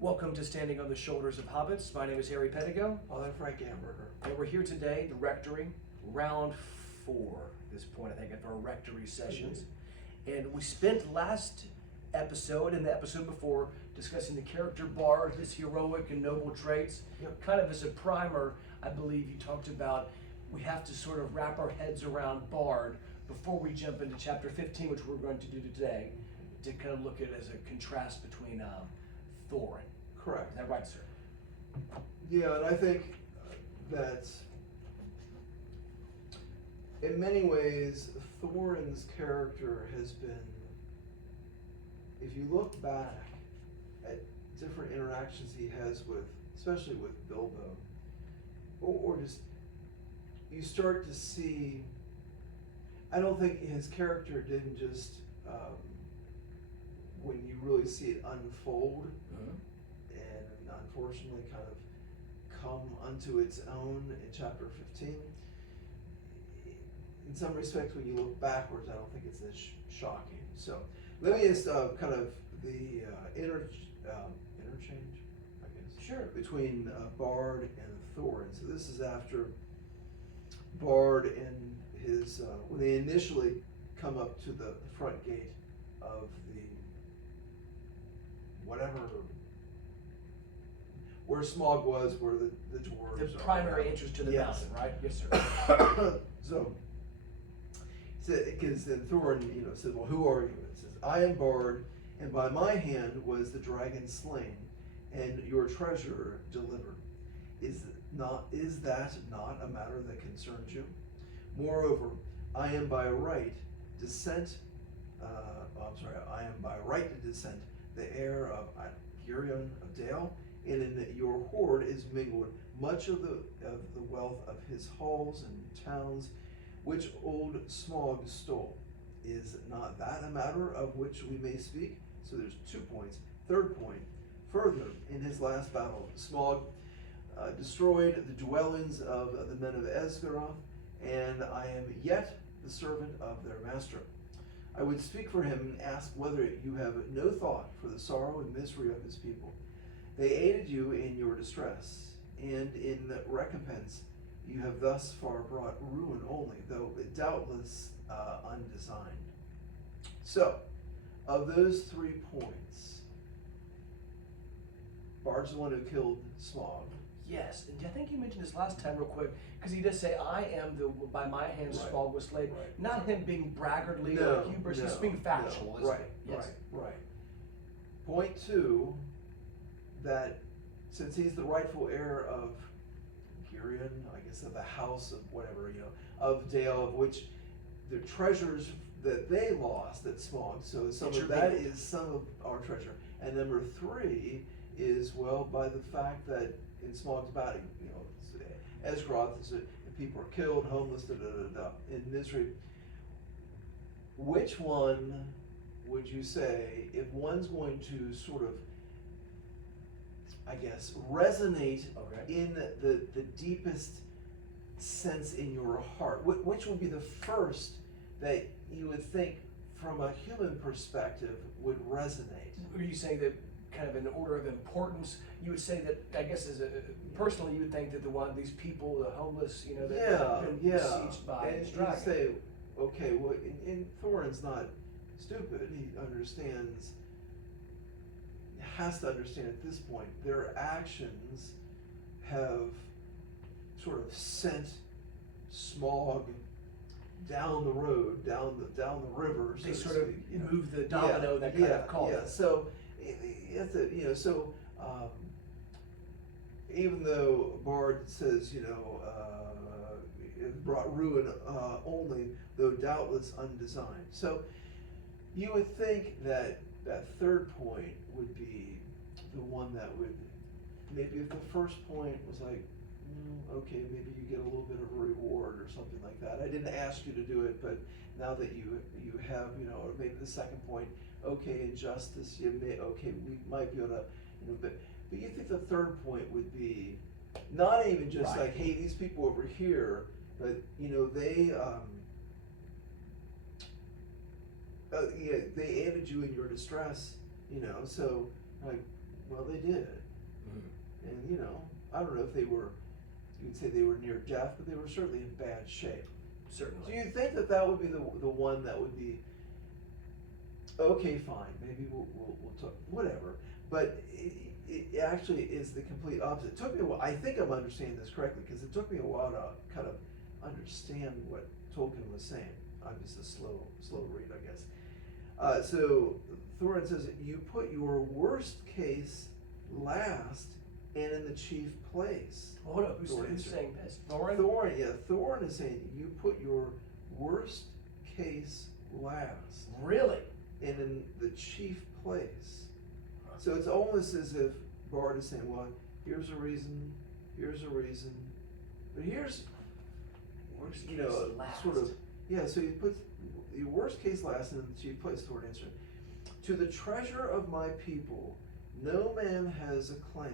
Welcome to Standing on the Shoulders of Hobbits. My name is Harry Pedigo, I'm Frank Amberger. and we're here today, the Rectory, round 4 at this point, I think, of our Rectory sessions. And we spent last episode and the episode before discussing the character Bard, his heroic and noble traits. Yep. Kind of as a primer, I believe you talked about we have to sort of wrap our heads around Bard before we jump into chapter 15, which we're going to do today, to kind of look at it as a contrast between Thorin. Correct. Is that right, sir? Yeah, and I think that in many ways, Thorin's character has been, if you look back at different interactions he has with, especially with Bilbo, or just, you start to see, I don't think his character didn't just, when you really see it unfold, and unfortunately kind of come unto its own in chapter 15. In some respects, when you look backwards, I don't think it's as shocking. So let me just kind of the interchange, I guess, Sure. between Bard and Thorin. So this is after Bard and his, when they initially come up to the front gate of the, whatever, where Smaug was, where the dwarves The are. primary entrance to the Yes. mountain, right? Yes, sir. So, because then Thorin, said, "Well, who are you?" It says, "I am Bard, and by my hand was the dragon slain, and your treasure delivered. Is that not a matter that concerns you? Moreover, I am by right to descent, the heir of Girion of Dale, and in your hoard is mingled much of the wealth of his halls and towns, which old Smaug stole. Is not that a matter of which we may speak?" So there's 2 points. Third point, further, in his last battle, Smaug destroyed the dwellings of the men of Esgaroth, and I am yet the servant of their master. I would speak for him and ask whether you have no thought for the sorrow and misery of his people. They aided you in your distress, and in recompense you have thus far brought ruin only, though doubtless undesigned. So, of those 3 points, Bard's the one who killed Smaug. Yes, and I think you mentioned this last time real quick, because he does say, "I am the, by my hands Right. Smaug was slain." Right. Not him being braggartly No, or hubris, he's no, being factual, no. isn't Right, he? Yes. right. Point 2, that since he's the rightful heir of Girion, I guess of the house of whatever, of Dale, of which the treasures that they lost at Smaug, so some of that is some of our treasure. And number 3 is, well, by the fact that in Smaug's battle, Esgaroth is people are killed, homeless, in misery. Which one would you say, if one's going to sort of, I guess, resonate in the deepest sense in your heart, which would be the first that you would think from a human perspective would resonate? Are you saying that kind of in order of importance, you would say that, I guess personally you would think that these people, the homeless, that have been besieged by this dragon. And you say, okay, well, and Thorin's not stupid, he has to understand at this point, their actions have sort of sent Smaug down the road, down the river. They sort of move the domino that kind of caused. Yeah. So even though Bard says, it brought ruin only, though doubtless undesigned. So you would think that third point would be the one that would, maybe if the first point was like, okay, maybe you get a little bit of a reward or something like that. I didn't ask you to do it, but now that you have, or maybe the second point, okay, injustice, we might be able to, but you think the third point would be not even just like, hey, these people over here, but they they aided you in your distress, so like, Well, they did. Mm. And, you know, I don't know if they were, you'd say they were near death, but they were certainly in bad shape. Certainly. Do you think that that would be the one that would be, okay, fine, maybe we'll talk, whatever. But it actually is the complete opposite. It took me a while, I think I'm understanding this correctly, because it took me a while to kind of understand what Tolkien was saying. I'm just a slow read, I guess. So Thorin says, you put your worst case last and in the chief place. Well, hold up, who's Thorin saying this? Thorin? Thorin is saying, you put your worst case last Really? and in the chief place. So it's almost as if Bard is saying, well, here's a reason, but here's, Worst you case know, last. sort of, yeah, so he puts your worst case last and in the chief place, Thorin answered. To the treasure of my people, no man has a claim,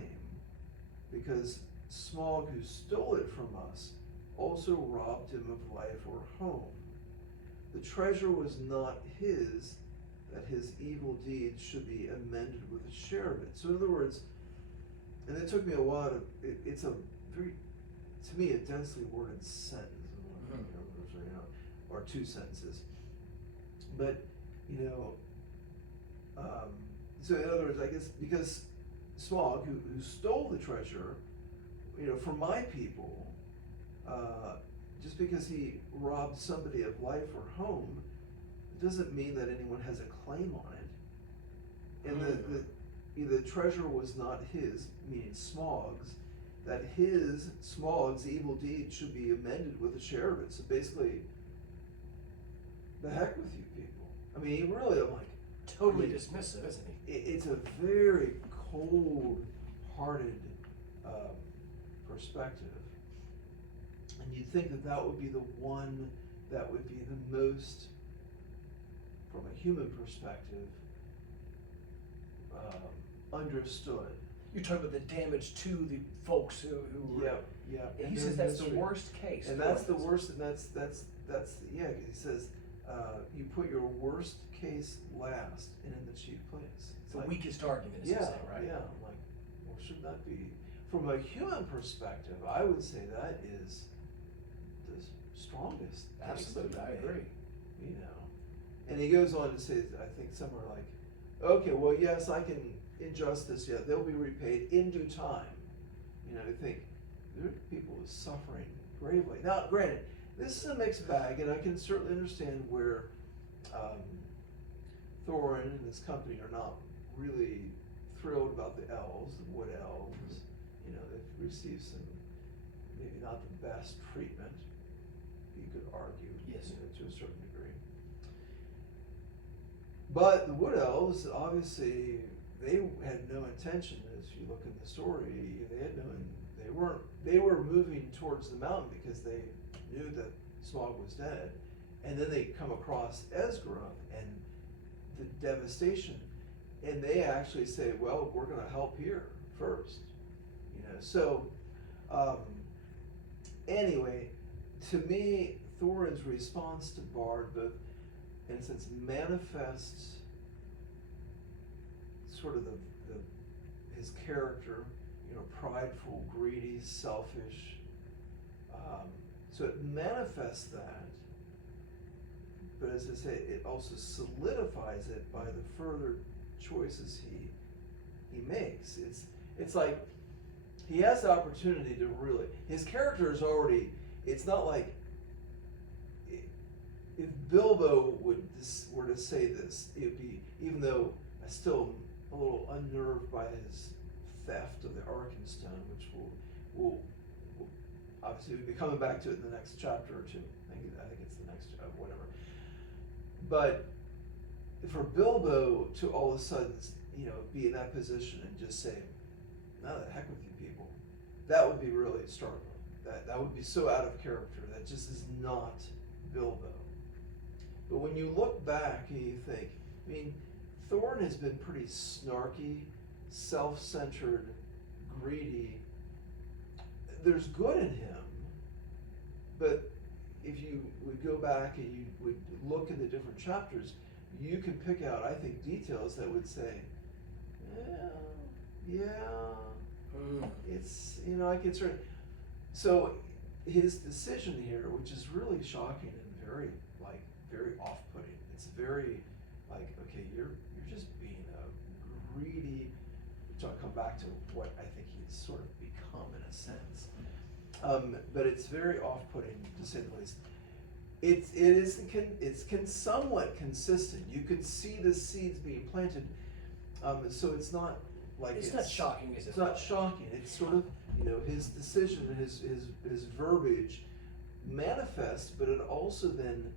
because Smaug, who stole it from us, also robbed him of life or home. The treasure was not his, that his evil deeds should be amended with a share of it. So in other words, and it took me a while to, it's a very, to me, a densely worded sentence, or two sentences. But, you know, so in other words, I guess, because Smaug, who stole the treasure, you know, from my people, just because he robbed somebody of life or home, it doesn't mean that anyone has a claim on it. And the treasure was not his, meaning Smaug's, that Smaug's evil deed should be amended with a share of it. So basically, the heck with you people. I mean, he really, I'm like, Totally dismissive, isn't he? it's a very cold-hearted perspective. And you'd think that that would be the one that would be the most, from a human perspective, understood. You're talking about the damage to the folks who were. Yeah. And And he says their that's the history. worst case. And that's the worst, and that's yeah, 'cause he says, you put your worst case last and in the chief place. The weakest argument is Yeah, to say, right? yeah, I'm like, well, should that be, from a human perspective, I would say that is the strongest case Absolutely, to be I made, agree. you know. And he goes on to say, I think somewhere like, okay, well, yes, I can, injustice, yeah, they'll be repaid in due time. You know, I think there are people suffering gravely. Now, granted, this is a mixed bag, and I can certainly understand where Thorin and his company are not really thrilled about the elves, the wood elves. You know, they've received some, maybe not the best treatment, you could argue, Yes. you know, to a certain degree. But the wood elves, obviously, they had no intention, as you look in the story, they were moving towards the mountain because they knew that Smaug was dead. And then they come across Esgaroth and the devastation, and they actually say, well, we're gonna help here first, you know, so, anyway, to me, Thorin's response to Bard, both, in a sense, manifests sort of his character, you know, prideful, greedy, selfish, so it manifests that, but as I say, it also solidifies it by the further choices he makes. It's like he has the opportunity to really, his character is already, it's not like, if Bilbo were to say this, it would be, even though I still am a little unnerved by his theft of the Arkenstone, which will obviously we'll be coming back to it in the next chapter or two. I think it's the next whatever. But for Bilbo to all of a sudden, you know, be in that position and just say, "No, the heck with you people," that would be really startling. That would be so out of character. That just is not Bilbo. But when you look back and you think, I mean, Thorin has been pretty snarky, self-centered, greedy. There's good in him, but if you would go back and you would look in the different chapters, you can pick out, I think, details that would say, yeah, yeah, Mm. it's, I can sort of, so his decision here, which is really shocking and very, very off-putting. It's very, okay, you're just being a greedy, which I'll come back to what I think he's sort of become in a sense. But it's very off-putting to say the least. It's somewhat consistent. You could see the seeds being planted. So it's not like It's not shocking, is it? It's not shocking. It's sort of, his decision, his verbiage manifests, but it also then,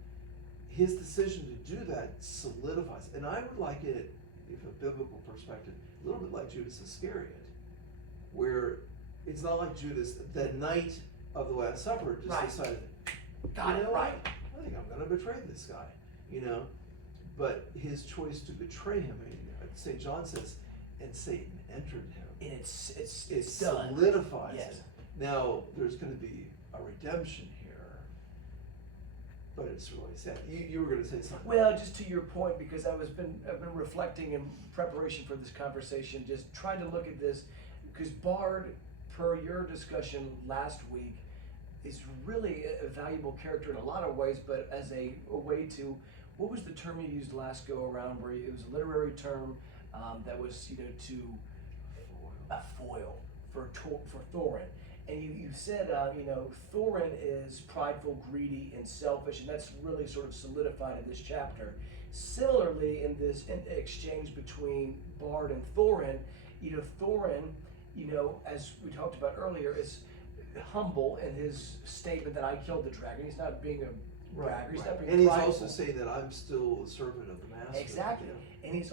his decision to do that solidifies. And I would like it, if a biblical perspective, a little bit like Judas Iscariot, where it's not like Judas the night of the Last Supper just Right. decided, Got it, right. I think I'm going to betray this guy, But his choice to betray him, St. John says, and Satan entered him. And it's It done. solidifies Yes. it. Now, there's going to be a redemption here, but it's really sad. You were going to say something. Well, just to your point, because I've been reflecting in preparation for this conversation, just trying to look at this, because Bard, per your discussion last week, is really a valuable character in a lot of ways, but as a way to, what was the term you used last go around, where it was a literary term that was, to a foil for Thorin. And you said, Thorin is prideful, greedy, and selfish, and that's really sort of solidified in this chapter. Similarly, in this exchange between Bard and Thorin, Thorin, as we talked about earlier, is humble in his statement that I killed the dragon. He's not being a bragger. He's not being and he's prideful. also saying that I'm still a servant of the master. Exactly. And he's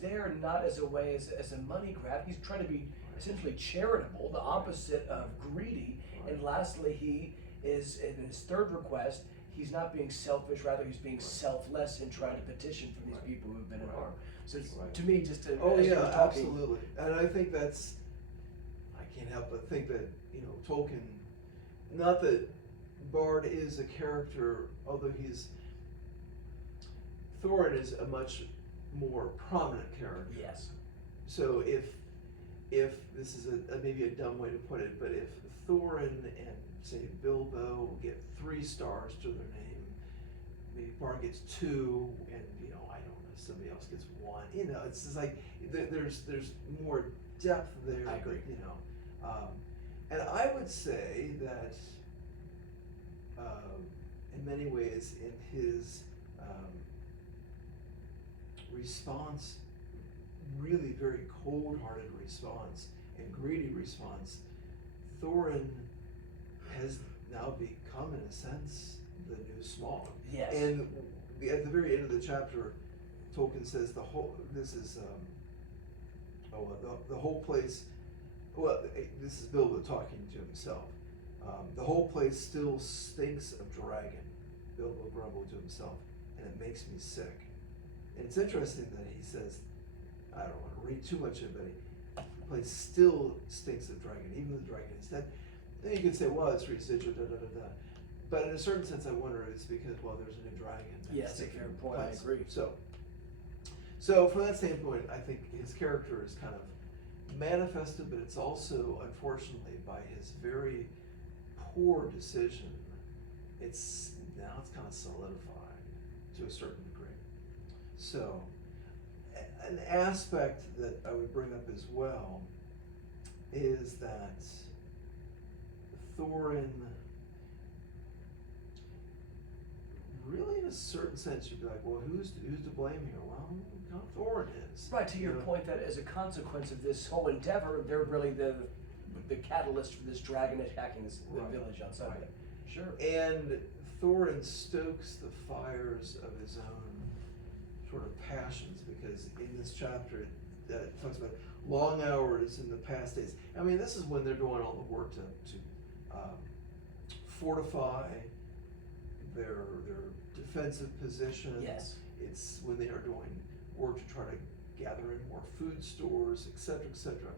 there not as a way as a money grab. He's trying to be essentially charitable, the opposite of greedy. Right. And lastly, he is, in his third request, he's not being selfish, rather he's being selfless and trying to petition for these people who have been in harm. So it's, to me, just to, oh as you yeah, were talking, absolutely. And I think I can't help but think that, Tolkien, not that Bard is a character, although Thorin is a much more prominent character. yes. So if this is maybe a dumb way to put it, but if Thorin and say Bilbo get 3 stars to their name, maybe Bard gets 2, and I don't know, somebody else gets 1. It's just like there's more depth there. I agree. And I would say that in many ways, in his response, really very cold-hearted response and greedy response, Thorin has now become, in a sense, the new Smaug. Yes. And at the very end of the chapter, Tolkien says the whole place. Well, this is Bilbo talking to himself. The whole place still stinks of dragon, Bilbo grumbled to himself, and it makes me sick. And it's interesting that he says, I don't want to read too much of it, but the place still stinks of dragon, even the dragon is dead. Then you could say, well, it's residual, But in a certain sense, I wonder it's because, there's a new dragon. Yes, a fair point, I agree. So from that standpoint, I think his character is kind of manifested, but it's also, unfortunately, by his very poor decision, it's kind of solidified to a certain degree. So an aspect that I would bring up as well is that Thorin, really in a certain sense, you'd be like, well, who's to blame here? Well, Thorin is. Right, to your point, that as a consequence of this whole endeavor, they're really the catalyst for this dragon attacking the village outside. Right. Sure. And Thorin stokes the fires of his own sort of passions, because in this chapter it talks about long hours in the past days. I mean, this is when they're doing all the work to fortify their defensive position. Yes. It's when they are doing work to try to gather in more food stores, etc., etc.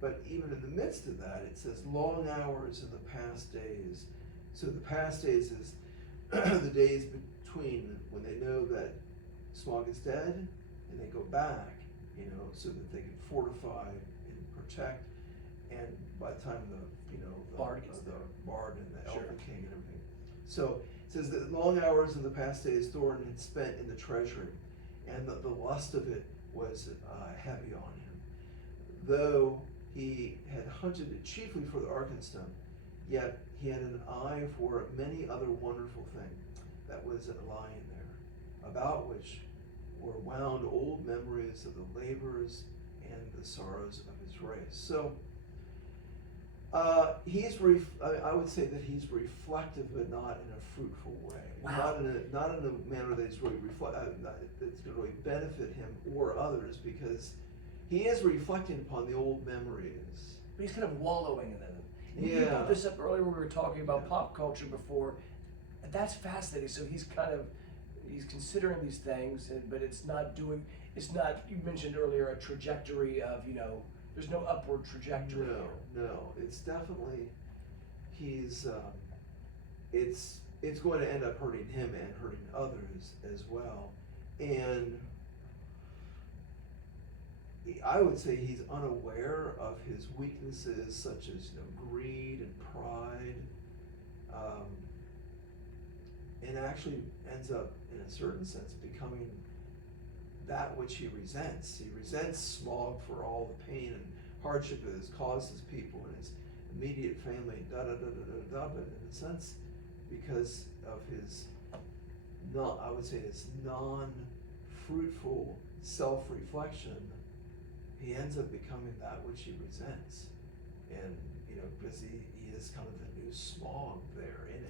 But even in the midst of that, it says long hours in the past days. So the past days is the days between when they know that Smaug is dead and they go back, so that they can fortify and protect. And by the time the Bard gets the there. bard and the Sure. elven king and everything. So it says that long hours in the past days Thorin had spent in the treasury, and the lust of it was heavy on him. Though he had hunted it chiefly for the Arkenstone, yet he had an eye for many other wonderful things that was lying there, about which were wound old memories of the labors and the sorrows of his race. So I would say that he's reflective, but not in a fruitful way. Wow. Not in a manner that's really that's going to really benefit him or others, because he is reflecting upon the old memories. But he's kind of wallowing in them. And You Yeah. brought this up earlier when we were talking about Yeah. pop culture before. That's fascinating. So he's considering these things, but it's not, you mentioned earlier, a trajectory of, there's no upward trajectory here. No, it's definitely, it's going to end up hurting him and hurting others as well. And I would say he's unaware of his weaknesses, such as greed and pride, and actually ends up, in a certain sense, becoming that which he resents. He resents Smaug for all the pain and hardship it has caused his people and his immediate family, but in a sense, because of his I would say his non-fruitful self-reflection, he ends up becoming that which he resents. And, because he is kind of the new Smaug there in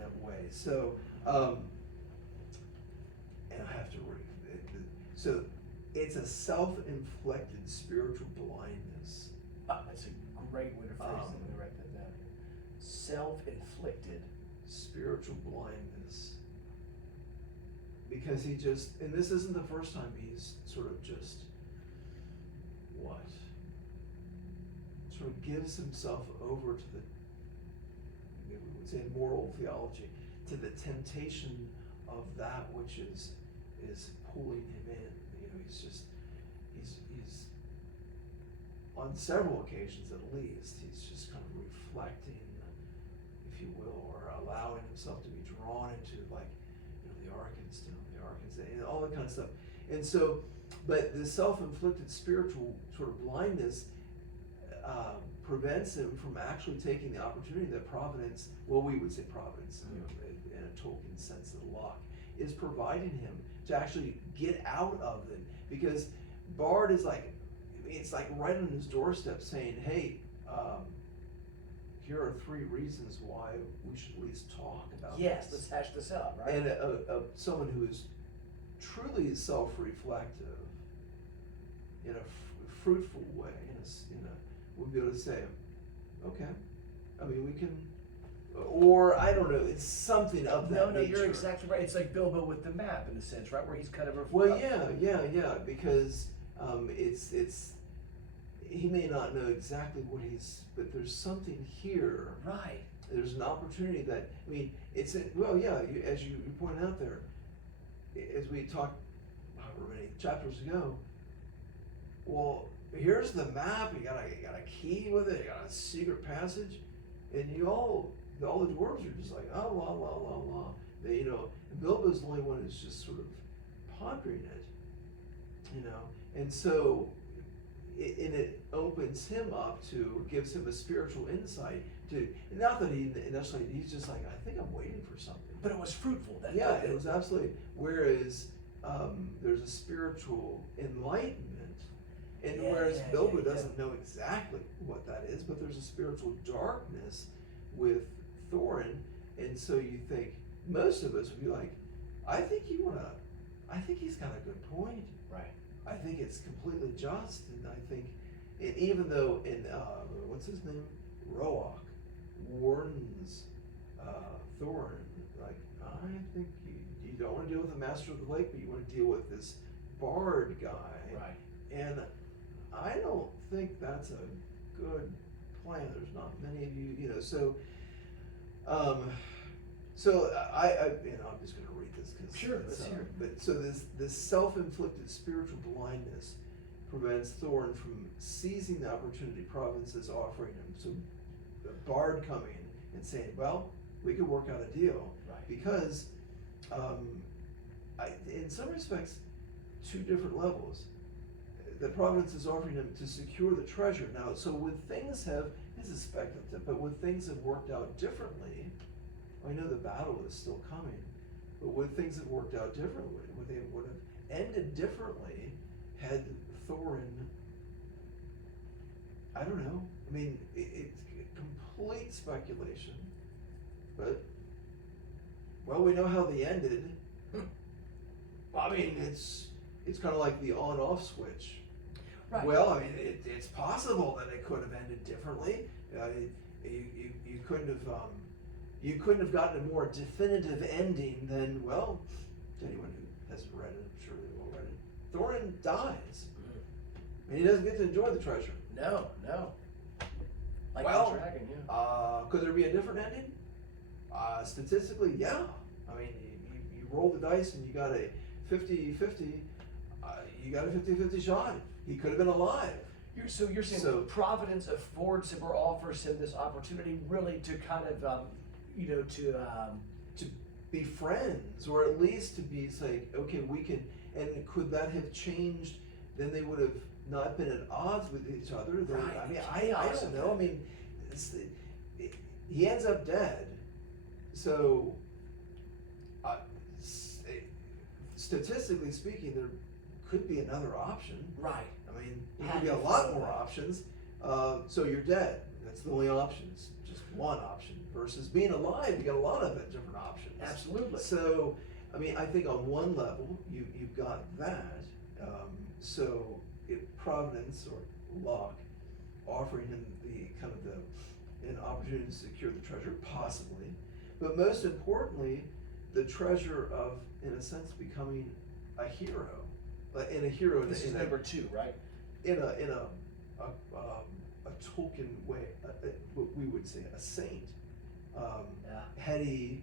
a way. So, and I have to read so it's a self-inflicted spiritual blindness. That's a great way to phrase it. Let me write that down. Self-inflicted spiritual blindness. Because and this isn't the first time he's sort of sort of gives himself over to maybe we would say moral theology, to the temptation of that which is pulling him in. He's on several occasions at least, he's just kind of reflecting, if you will, or allowing himself to be drawn into the Arkenstone, and all that kind of stuff. And so, but the self-inflicted spiritual sort of blindness prevents him from actually taking the opportunity that providence, we would say providence, in a Tolkien sense of luck, is providing him to actually get out of it. Because Bard is it's like right on his doorstep saying, hey, here are 3 reasons why we should at least talk about Yes, this. let's hash this out, right? And someone who is truly self-reflective in a fruitful way, we'll be able to say, okay, we can, or I don't know, it's something of that No, nature. you're exactly right. It's like Bilbo with the map in a sense, right? Where he's kind of Well, yeah, because he may not know exactly what but there's something here. Right. There's an opportunity that, as you pointed out there, as we talked however many chapters ago, here's the map, you got a key with it, you got a secret passage, and all the dwarves are just like, oh, la, la, la, la. And Bilbo's the only one who's just sort of pondering it, and so it opens him up gives him a spiritual insight not that he necessarily, he's just like, I think I'm waiting for something. But it was fruitful then. Yeah, it was absolutely, whereas there's a spiritual enlightenment, and whereas Bilbo doesn't know exactly what that is, but there's a spiritual darkness with Thorin, and so you think, most of us would be like, I think he's got a good point. Right. I think it's completely just, and I think, and even though what's his name? Roach warns Thorin, I think you don't want to deal with the Master of the Lake, but you want to deal with this Bard guy. Right. And I don't think that's a good plan. There's not many of you, so I'm just going to read this because Sure, let's hear it. But so this self-inflicted spiritual blindness prevents Thorin from seizing the opportunity Providence is offering him. So the Bard coming and saying, well, we could work out a deal. Right. Because in some respects, two different levels. The Providence is offering him to secure the treasure. Now, so would things have, this is speculative, but would things have worked out differently? I know the battle is still coming, but would things have worked out differently? Would they would have ended differently had Thorin, I don't know. I mean, it's complete speculation, but, well, we know how they ended. I mean, it's kind of like the on-off switch. Right. Well, I mean, it's possible that it could have ended differently. You couldn't have gotten a more definitive ending than, well, to anyone who hasn't read it, I'm sure they've all read it. Thorin dies, and he doesn't get to enjoy the treasure. No. Like Well, the dragon, yeah. Could there be a different ending? Statistically, yeah. I mean, you roll the dice and you got a 50-50. You got a 50-50 shot. He could have been alive. You're saying So- Providence affords him or offers him this opportunity really to kind of, To be friends, or at least to be like, okay, we can. And could that have changed? Then they would have not been at odds with each other. Right. I mean, I don't know. I mean, he ends up dead. So, statistically speaking, there could be another option. right. I mean, there could be a lot more options. So you're dead. That's the only option. It's just one option. Versus being alive, you got a lot of different options. Absolutely. So, I mean, I think on one level, you've got that. So, Providence or luck offering him the kind of an opportunity to secure the treasure, possibly. But most importantly, the treasure of, in a sense, becoming a hero. In a hero. This is number 2, right? In a Tolkien way, what we would say a saint. Had he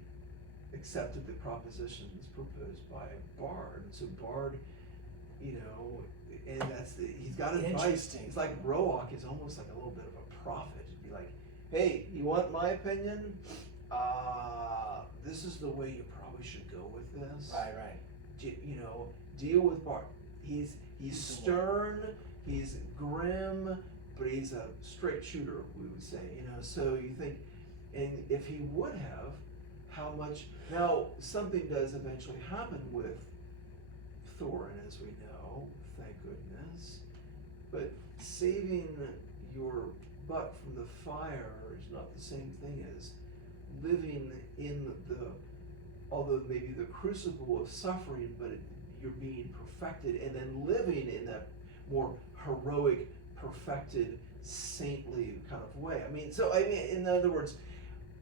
accepted the propositions proposed by Bard, so Bard, and he's got advice. Interesting. It's like Roark is almost like a little bit of a prophet. It'd be like, hey, you want my opinion? This is the way you probably should go with this. Right. Deal with Bard. He's stern, he's grim, but he's a straight shooter, we would say, so you think, and if he would have, how much, now something does eventually happen with Thorin, as we know, thank goodness, but saving your butt from the fire is not the same thing as living in although maybe the crucible of suffering, but you're being perfected, and then living in that more heroic, perfected, saintly kind of way. I mean, in other words,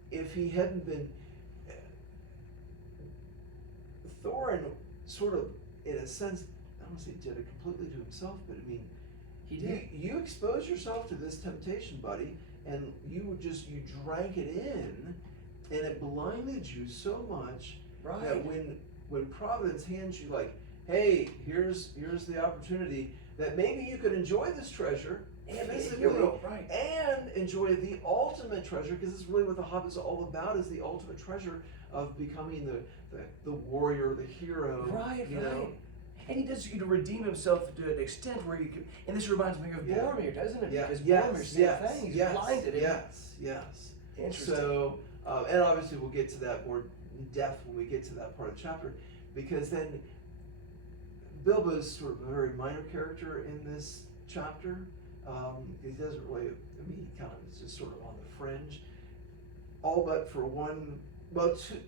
if he hadn't been, Thorin sort of, in a sense, I don't want to say did it completely to himself, but I mean, He did. You expose yourself to this temptation, buddy, and you drank it in, and it blinded you so much Right. that when Providence hands you like, hey, here's the opportunity that maybe you could enjoy this treasure And be a physically, hero, right. and enjoy the ultimate treasure, because this is really what the Hobbit's all about, is the ultimate treasure of becoming the warrior, the hero. Right. And he does redeem himself to an extent where you can, and this reminds me of Boromir, doesn't it? Yeah. Because Yes. Boromir's same thing. He's blinded. Yes. Interesting. So, and obviously we'll get to that more in depth when we get to that part of the chapter, because then Bilbo's sort of a very minor character in this chapter. He doesn't really, he kind of is just sort of on the fringe. All but for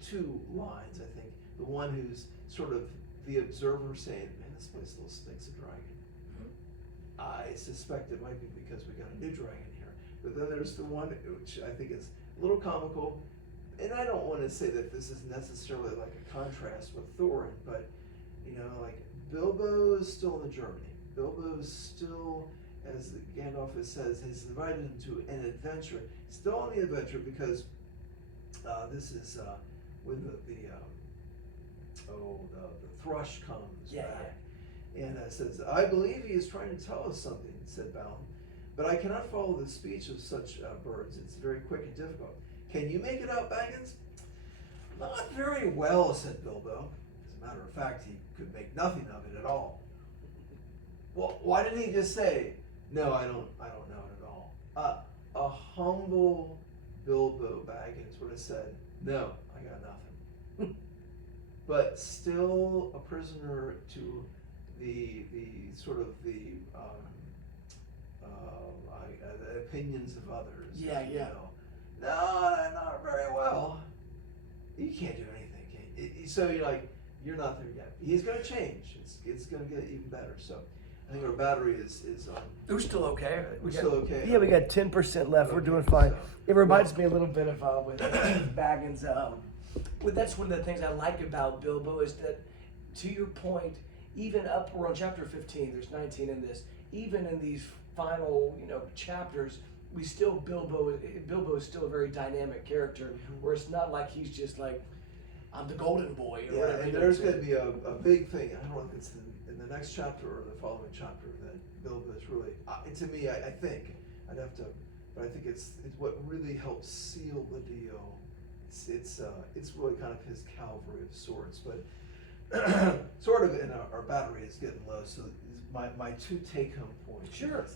two lines, I think. The one who's sort of the observer saying, man, this place still stinks of dragon. Mm-hmm. I suspect it might be because we got a new dragon here. But then there's the one which I think is a little comical, and I don't want to say that this is necessarily like a contrast with Thorin, but like Bilbo is still in Germany. Bilbo is still, as Gandalf says, has invited him to an adventure. Still on the adventure because this is when the thrush comes back. And says, I believe he is trying to tell us something, said Balin, but I cannot follow the speech of such birds. It's very quick and difficult. Can you make it out, Baggins? Not very well, said Bilbo. As a matter of fact, he could make nothing of it at all. Well, why didn't he just say, no, I don't know it at all? A humble Bilbo Baggins would have said, no, I got nothing. But still a prisoner to the sort of the opinions of others. Yeah, if you yeah. will. No, not very well. You can't do anything, can you? So you're like, you're not there yet. He's going to change. It's going to get even better. So I think our battery is We're still okay. We're still okay. Yeah, we got 10% left. We're Okay, doing fine. so- It reminds me a little bit of with Baggins. Well, that's one of the things I like about Bilbo is that, to your point, even we're on chapter 15. There's 19 in this. Even in these final, chapters, Bilbo is still a very dynamic character. Where it's not like he's just like, I'm the golden boy. Or Yeah, whatever. and there's going to be a big thing. I don't know if it's in the next chapter or the following chapter that Bilbo is really, to me, I think, I'd have to, but I think it's what really helps seal the deal. It's really kind of his cavalry of sorts, but sort of, and our battery is getting low, so my two take-home points. Sure.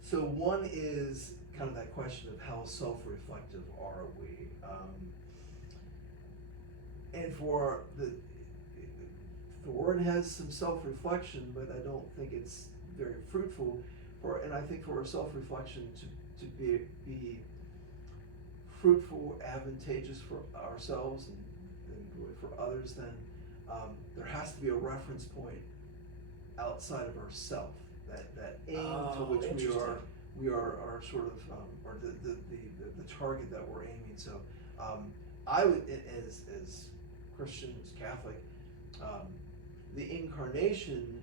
So one is kind of that question of how self-reflective are we, and for Thorin has some self-reflection, but I don't think it's very fruitful. And I think for our self-reflection to be fruitful, advantageous for ourselves and really for others, then there has to be a reference point outside of ourself, that aim to which we are sort of or the target that we're aiming. So I would, as Christian, as Catholic, the incarnation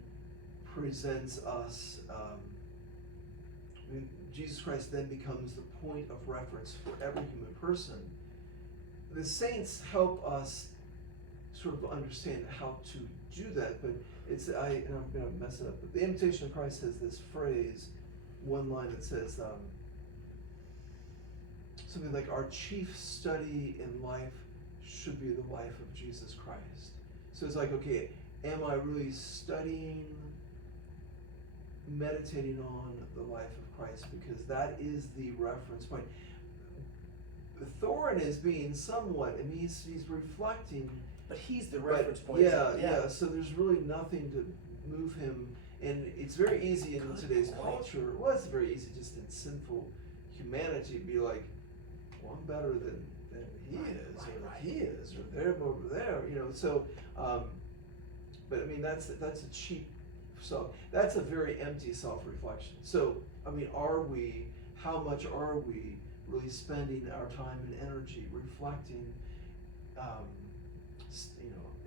presents us. Jesus Christ then becomes the point of reference for every human person. The saints help us sort of understand how to do that, but and I'm going to mess it up, but the Imitation of Christ has this phrase, one line that says something like, our chief study in life should be the life of Jesus Christ. So it's like, okay, am I really studying, meditating on the life of Christ? Because that is the reference point. Thorin is being somewhat, he's reflecting. But he's the reference point. Yeah. So there's really nothing to move him, and it's very easy in today's culture. Well, it's very easy just in sinful humanity to be like, well, I'm better than he is, or he is, or they're over there. So, but that's a cheap. So that's a very empty self-reflection. So how much are we really spending our time and energy reflecting,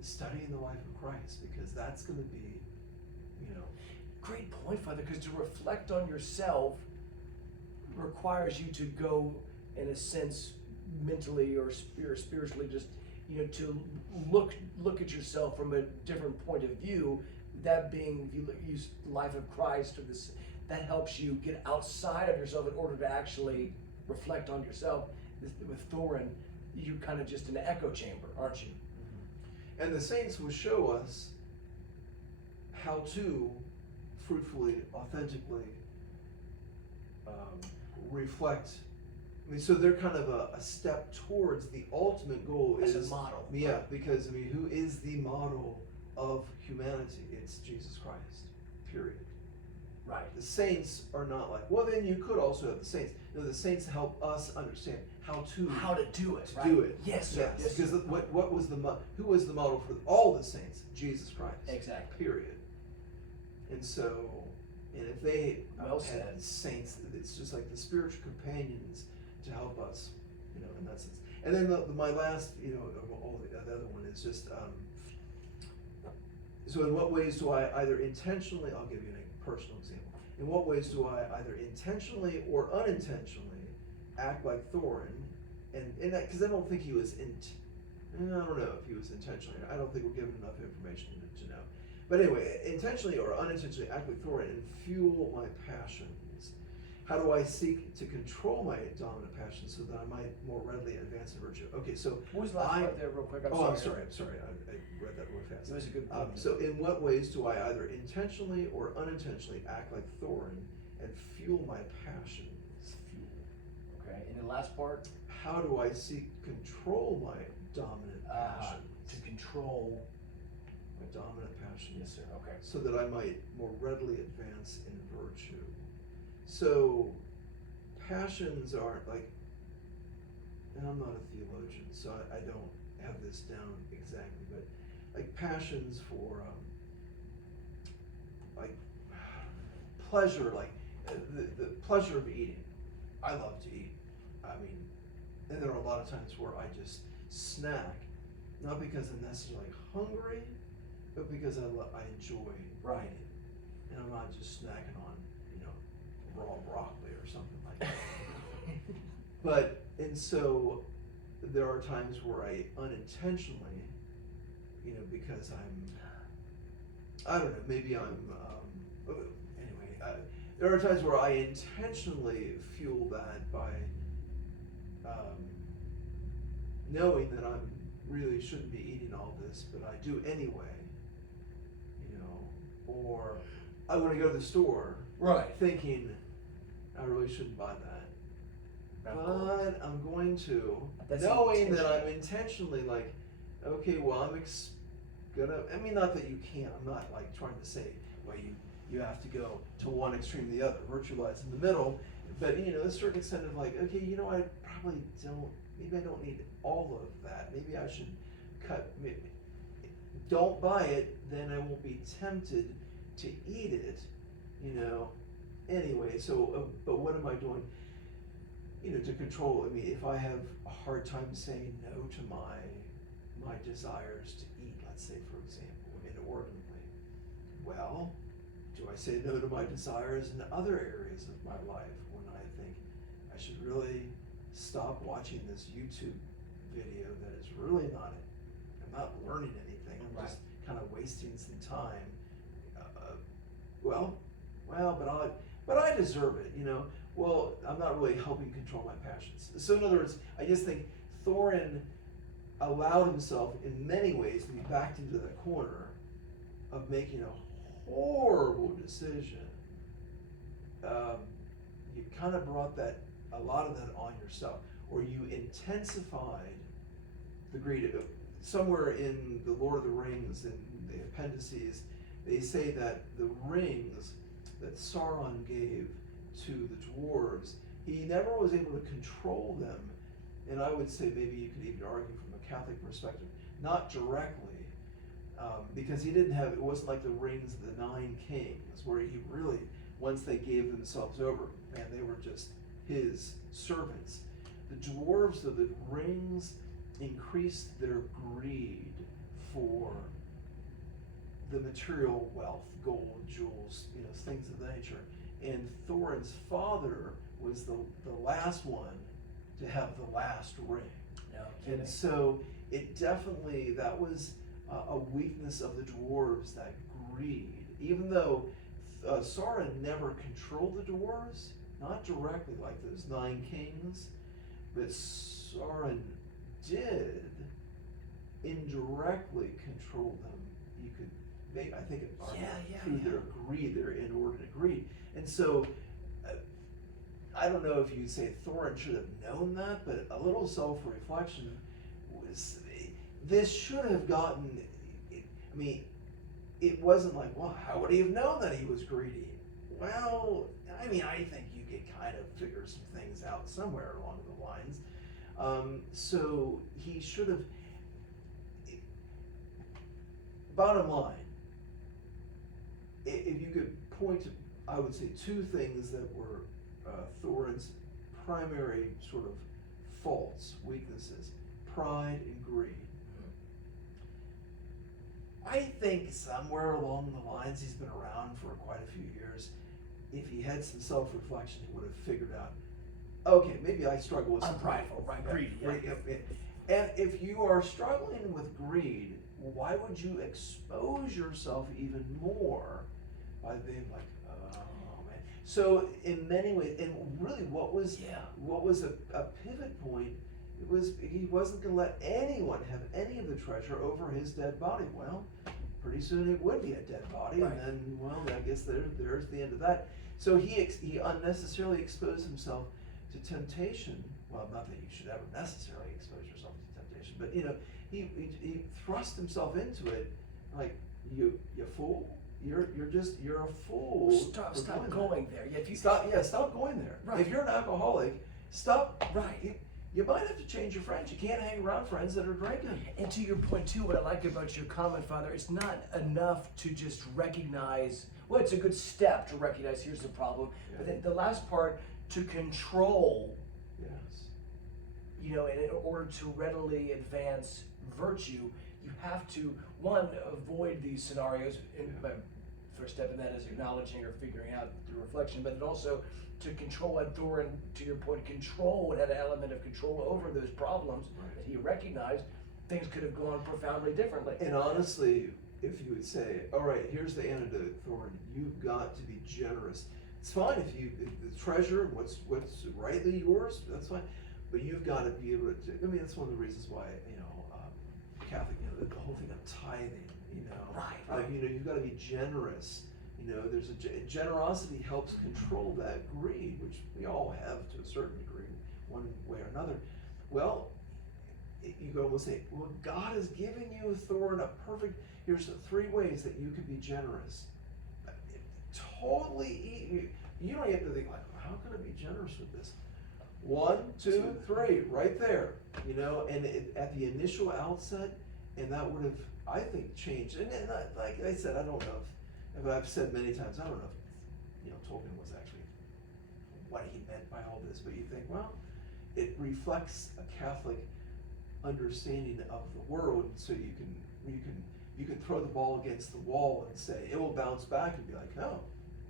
studying the life of Christ? Because that's going to be, Great point, Father, because to reflect on yourself requires you to go, in a sense, mentally or spiritually, just, to look at yourself from a different point of view. That being, if you use the life of Christ, or this, that helps you get outside of yourself in order to actually reflect on yourself. With Thorin, you're kind of just in an echo chamber, aren't you? Mm-hmm. And the saints will show us how to fruitfully, authentically reflect. So they're kind of a step towards the ultimate goal. As is a model. Yeah, because who is the model of humanity? It's Jesus Christ, period. Right. The saints are not like, well, then you could also have the saints. No, the saints help us understand how to do it. do it. Yes, sir. Yes, because sir. who was the model for all the saints? Jesus Christ. Exactly. Period. And so, and if they Well had said. saints, it's just like the spiritual companions to help us, in that sense. And then my last, the other one is just, so in what ways do I either intentionally, I'll give you a personal example, in what ways do I either intentionally or unintentionally act like Thorin, and that, because I don't think he was I don't know if he was intentionally. I don't think we're given enough information to know. But anyway, intentionally or unintentionally act like Thorin and fuel my passions. How do I seek to control my dominant passions so that I might more readily advance in virtue? Okay, so What was the last part there, real quick? I'm sorry. I read that really fast. It was a good. So in what ways do I either intentionally or unintentionally act like Thorin and fuel my passions? Fuel. Okay, and the last part. How do I seek control my dominant passions? To control my dominant passions. Yes, sir. Okay. So that I might more readily advance in virtue. So passions aren't like, and I'm not a theologian, so I don't have this down exactly, but like passions for like pleasure, like the pleasure of eating. I love to eat. I mean, and there are a lot of times where I just snack, not because I'm necessarily hungry, but because I enjoy Right. eating. And I'm not just snacking on, raw broccoli or something like that. And so there are times where I unintentionally, because I don't know, maybe there are times where I intentionally fuel that by knowing that I really shouldn't be eating all this, but I do anyway, or I want to go to the store Right. thinking I really shouldn't buy that, but I'm going to, That's knowing that I'm intentionally like, okay, well, I'm not that you can't, I'm not like trying to say, well, you have to go to one extreme or the other, virtue lies in the middle, but a certain extent of like, okay, I probably maybe I don't need all of that, maybe I should don't buy it, then I won't be tempted to eat it, anyway, so, but what am I doing, to control? I mean, if I have a hard time saying no to my desires to eat, let's say, for example, inordinately, well, do I say no to my desires in other areas of my life when I think I should really stop watching this YouTube video that is really I'm not learning anything, I'm just kind of wasting some time. But I deserve it, Well, I'm not really helping control my passions. So in other words, I just think Thorin allowed himself in many ways to be backed into that corner of making a horrible decision. You kind of brought a lot of that on yourself, or you intensified the greed. Somewhere in the Lord of the Rings, in the appendices, they say that the rings that Sauron gave to the dwarves, he never was able to control them, and I would say maybe you could even argue from a Catholic perspective, not directly, because it wasn't like the rings of the 9 kings, where he really, once they gave themselves over, man, they were just his servants. The dwarves of the rings increased their greed for the material wealth, gold, jewels, things of that nature. And Thorin's father was the last one to have the last ring. No, and so it definitely, that was a weakness of the dwarves, that greed. Even though Sauron never controlled the dwarves, not directly like those 9 kings, but Sauron did indirectly control them. You could maybe, I think, through their greed, their inordinate greed. And so, I don't know if you say Thorin should have known that, but a little self-reflection was, this should have gotten, it wasn't like, well, how would he have known that he was greedy? Well, I think you could kind of figure some things out somewhere along the lines. So he should have, bottom line, if you could point to, I would say, 2 things that were Thorin's primary sort of faults, weaknesses: pride and greed. I think somewhere along the lines, he's been around for quite a few years, if he had some self-reflection, he would have figured out, okay, maybe I struggle with some prideful, right, greedy, And if you are struggling with greed, why would you expose yourself even more by being like, oh man? So in many ways, and really, what was a pivot point? It was he wasn't going to let anyone have any of the treasure over his dead body. Well, pretty soon it would be a dead body, Right. and then I guess there's the end of that. So he unnecessarily exposed himself to temptation. Well, not that you should ever necessarily expose yourself to temptation, but he thrust himself into it, like you fool. You're a fool. Stop going there. Yeah, if you Stop going there. Right. If you're an alcoholic, stop. Right. You might have to change your friends. You can't hang around friends that are drinking. And to your point too, what I like about your comment, Father, it's not enough to just recognize. Well, it's a good step to recognize here's the problem, but then the last part, to control. Yes. You know, and in order to readily advance virtue, you have to, one, avoid these scenarios. My first step in that is acknowledging or figuring out through reflection, but then also to control, and Thorin, to your point, control, had an element of control over those problems that he recognized. Things could have gone profoundly differently. And honestly, if you would say, all right, here's the antidote, Thorin, you've got to be generous. It's fine if the treasure, what's rightly yours, that's fine. But you've got to be able to, I mean, that's one of the reasons why, Catholic, the whole thing of tithing, Right. Like, you've got to be generous. There's generosity helps control that greed, which we all have to a certain degree, one way or another. Well, you could almost say, well, God has given you, Thorin, here's the 3 ways that you could be generous. Totally, you don't have to think like, how can I be generous with this? 1, 2, 3, right there, and at the initial outset, and that would have, I think, changed. And like I said, I don't know if I've said many times, I don't know if, Tolkien was actually what he meant by all this, but you think, well, it reflects a Catholic understanding of the world, so you can throw the ball against the wall and say it will bounce back and be like, oh,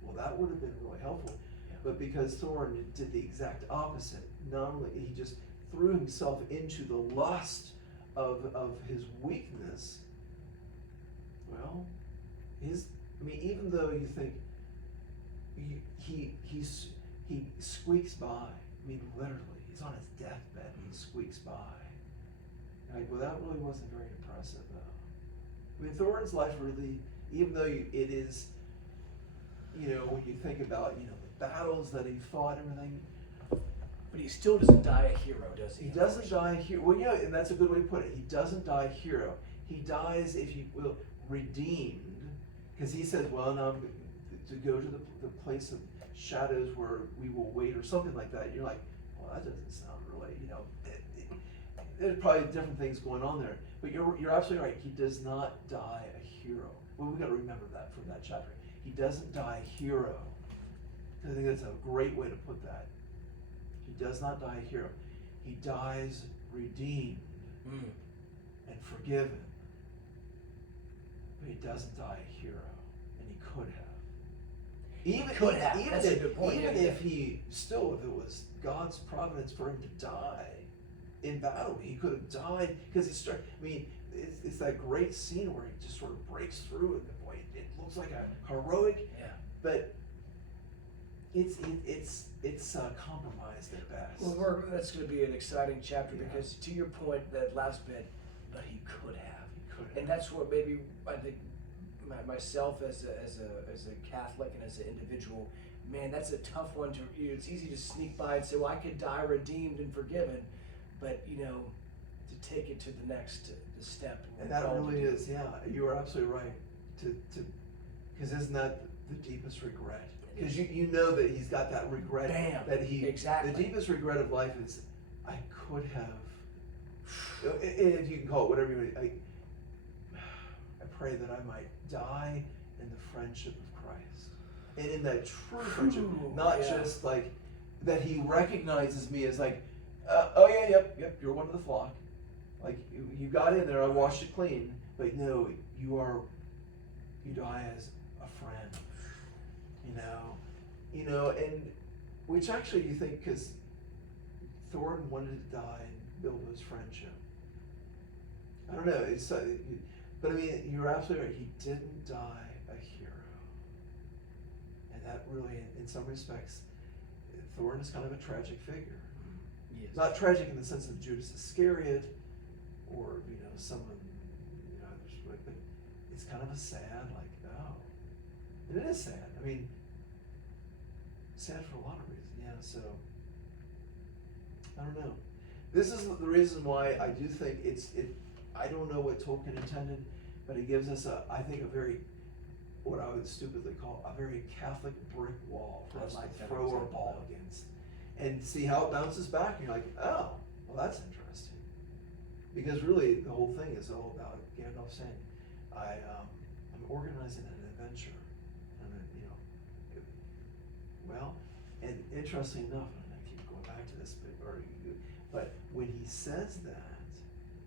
well, that would have been really helpful. But because Thorin did the exact opposite, not only he just threw himself into the lust of his weakness, well, even though you think he squeaks by, I mean, literally, he's on his deathbed and he squeaks by. Like, well, that really wasn't very impressive, though. I mean, Thorin's life really, even though it is, when you think about, the battles that he fought and everything. But he still doesn't die a hero, does he? He doesn't die a hero. Well, and that's a good way to put it. He doesn't die a hero. He dies, if you will, redeemed. Because he says, well, now I'm to go to the place of shadows where we will wait, or something like that. You're like, well, that doesn't sound really, there's probably different things going on there. But you're absolutely right. He does not die a hero. Well, we've got to remember that from that chapter. He doesn't die a hero. I think that's a great way to put that. He does not die a hero. He dies redeemed and forgiven. But he doesn't die a hero, and he could have. Even if it was God's providence for him to die in battle, he could have died because it's that great scene where he just sort of breaks through, and boy, it looks like a heroic, but it's compromised at best. Well, that's going to be an exciting chapter because, to your point, that last bit, but he could have. And that's what maybe I think myself as a Catholic and as an individual, man, that's a tough one to. It's easy to sneak by and say, well, I could die redeemed and forgiven, but to take it to the next step. And that really is, you are absolutely right. Because isn't that the deepest regret? Because you know that he's got that regret. Exactly. The deepest regret of life is, I could have. If you can call it whatever you want. I pray that I might die in the friendship of Christ, and in that true friendship, not just like that he recognizes me as like, yep, you're one of the flock. Like you got in there, I washed it clean. But no, you die as a friend. And which actually you think, because Thorin wanted to die and build his friendship. I don't know. It's but I mean, you're absolutely right. He didn't die a hero, and that really, in some respects, Thorin is kind of a tragic figure. Yes. Not tragic in the sense of Judas Iscariot, or someone, but it's kind of a sad, like, oh, and it is sad. I mean, sad for a lot of reasons. Yeah. So I don't know. This is the reason why I do think I don't know what Tolkien intended, but it gives us I think a very, what I would stupidly call a very Catholic brick wall for I us like to that throw our example. ball against, and see how it bounces back. And you're like, oh, well, that's interesting, because really the whole thing is all about Gandalf saying, I'm organizing an adventure, and well, and interesting enough, and I keep going back to this, but when he says that,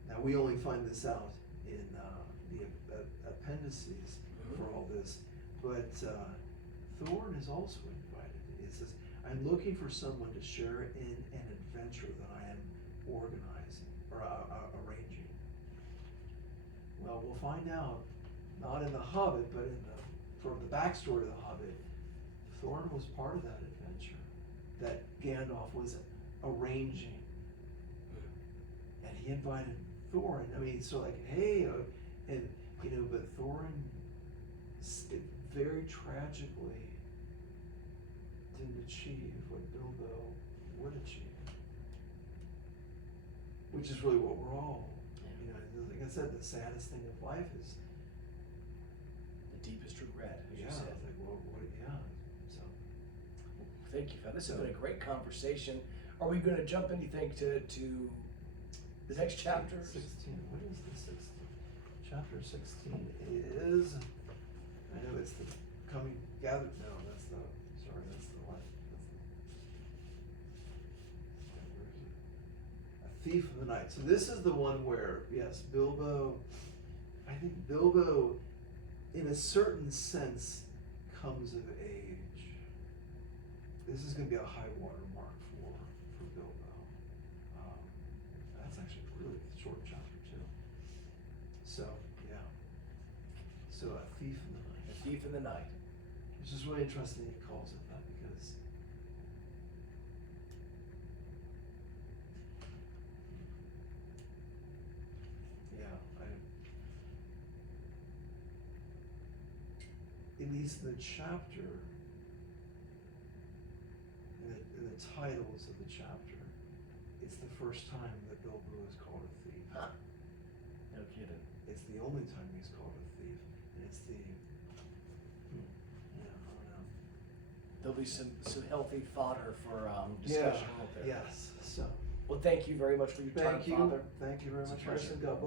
now we only find this out in the appendices for all this, but Thorin is also invited. It says, I'm looking for someone to share in an adventure that I am organizing or arranging. Well, we'll find out, not in The Hobbit, but from the backstory of The Hobbit, Thorin was part of that adventure that Gandalf was arranging. And he invited Thorin. I mean, so like, hey, but Thorin very tragically didn't achieve what Bilbo would achieve. Which is really what we're all, like I said, the saddest thing of life is The deepest regret, as you it's said. like, well, so. Thank you, Fred. This has been a great conversation. Are we going to jump in, you think, to the next chapter? 16. What is the 16? Chapter 16 is, I know it's the coming, gathered, no, that's the one. Where is it? A Thief of the Night. So this is the one where, yes, I think Bilbo, in a certain sense, comes of age. This is going to be a high water mark for Bilbo. That's actually a really short chapter too. So yeah. So A Thief in the Night. A Thief in the Night. Which is really interesting he calls it that, because at least the chapter, in the titles of the chapter, it's the first time that Bilbo is called a thief. Huh. No kidding. It's the only time he's called a thief, and it's I don't know. There'll be some healthy fodder for discussion, won't there? Yes. So Well, thank you very much for your time, thank you. Father. Thank you very It's a much, pleasure. Harrison. God bless.